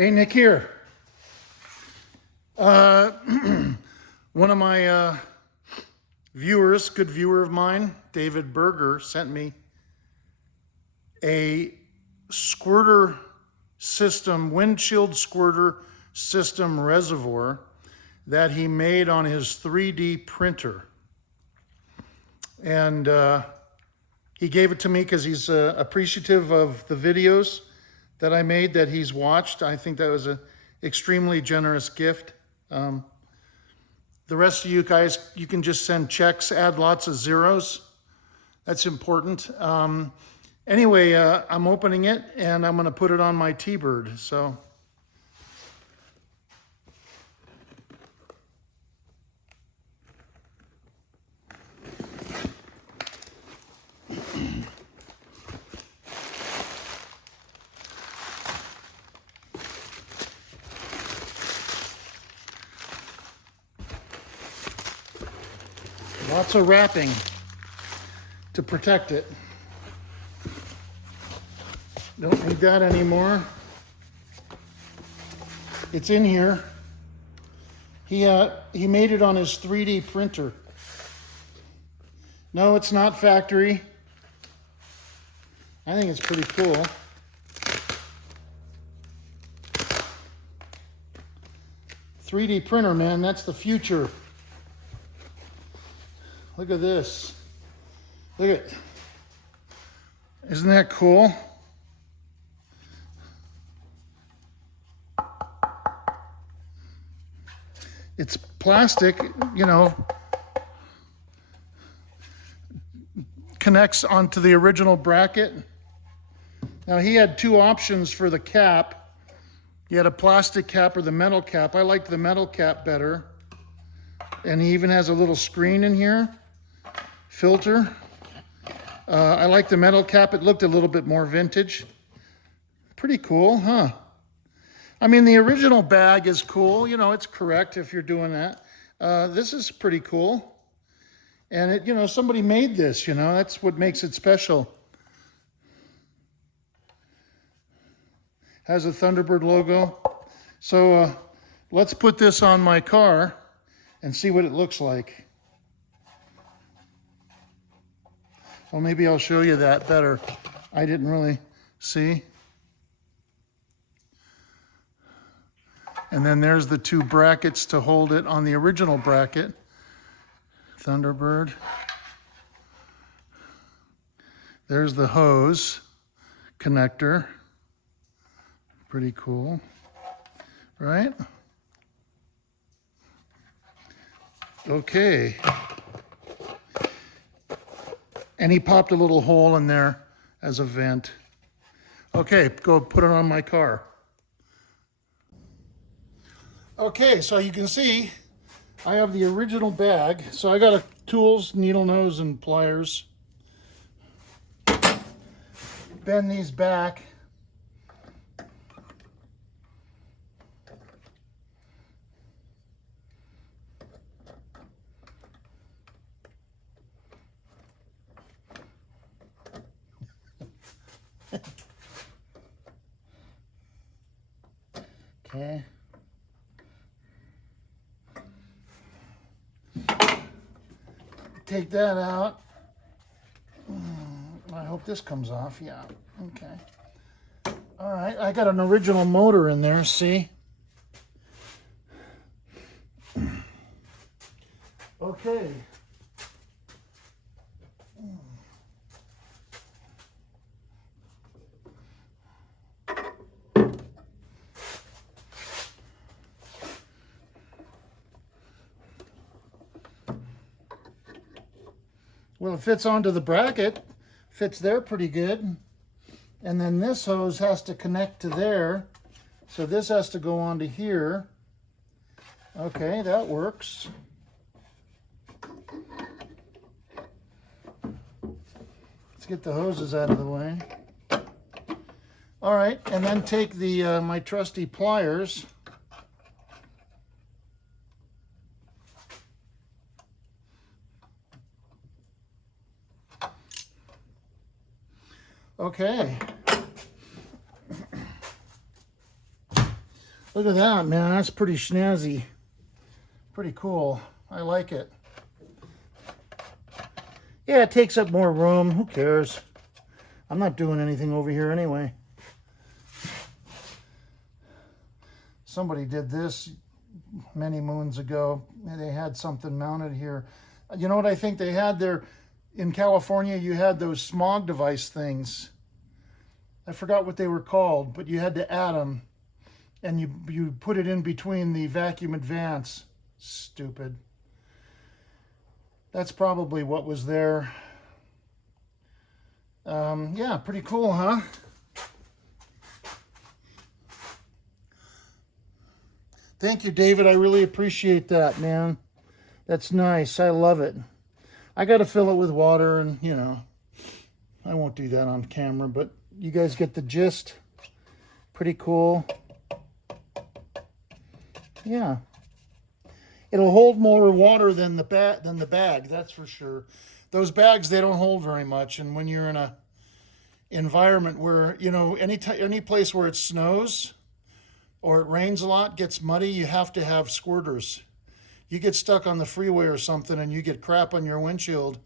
Hey, Nick here. Uh, one of my viewers, good viewer of mine, David Berger, sent me a squirter system, windshield squirter system reservoir that he made on his 3D printer. And he gave it to me because he's appreciative of the videos that I made that he's watched. I think that was an extremely generous gift. The rest of you guys, you can just send checks, add lots of zeros. That's important. Anyway, I'm opening it and I'm gonna put it on my T-Bird, so. Lots of wrapping to protect it. Don't need that anymore. It's in here. He made it on his 3D printer. No, it's not factory. I think it's pretty cool. "3D printer, man, that's the future." Look at this. Look at, isn't that cool? It's plastic, you know, connects onto the original bracket. Now he had two options for the cap. He had a plastic cap or the metal cap. I liked the metal cap better. And he even has a little screen in here. Filter. I like the metal cap. It looked a little bit more vintage. Pretty cool, huh? I mean, the original bag is cool. You know, it's correct if you're doing that. This is pretty cool. And it, you know, somebody made this, you know, that's what makes it special. Has a Thunderbird logo. So let's put this on my car and see what it looks like. Well, maybe I'll show you that better. I didn't really see. And then there's the two brackets to hold it on the original bracket. Thunderbird. There's the hose connector. Pretty cool, right? Okay. And he popped a little hole in there as a vent. Okay, go put it on my car. Okay, so you can see I have the original bag. So I got tools, needle nose, and pliers. Bend these back. Okay. Take that out. I hope this comes off. Yeah. Okay. All right. I got an original motor in there. See? Okay. Well, it fits onto the bracket, fits there pretty good. And then this hose has to connect to there. So this has to go onto here. Okay, that works. Let's get the hoses out of the way. All right, and then take the my trusty pliers. Okay. Look at that, man. That's pretty snazzy. Pretty cool. I like it. Yeah, it takes up more room. Who cares? I'm not doing anything over here anyway. Somebody did this many moons ago. They had something mounted here. You know what I think they had there? In California, you had those smog device things. I forgot what they were called, but you had to add them. And you put it in between the vacuum advance. Stupid. That's probably what was there. Yeah, pretty cool, huh? Thank you, David. I really appreciate that, man. That's nice. I love it. I got to fill it with water, and, you know, I won't do that on camera, but you guys get the gist. Pretty cool. Yeah. It'll hold more water than the bag, that's for sure. Those bags, they don't hold very much, and when you're in a environment where, you know, any place where it snows or it rains a lot, gets muddy, you have to have squirters. You get stuck on the freeway or something and you get crap on your windshield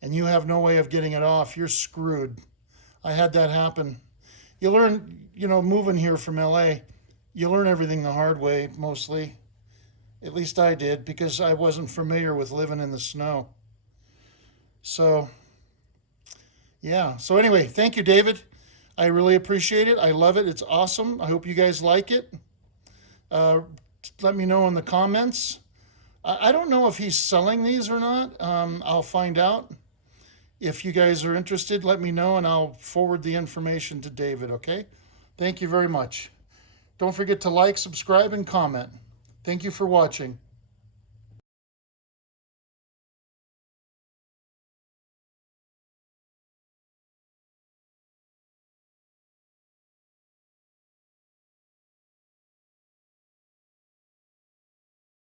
and you have no way of getting it off, you're screwed. I had that happen. You learn, you know, moving here from LA, you learn everything the hard way mostly. At least I did, because I wasn't familiar with living in the snow. So, yeah. So anyway, thank you, David. I really appreciate it. I love it. It's awesome. I hope you guys like it. Let me know in the comments. I don't know if he's selling these or not. I'll find out. If you guys are interested, let me know and I'll forward the information to David, okay? Thank you very much. Don't forget to like, subscribe, and comment. Thank you for watching.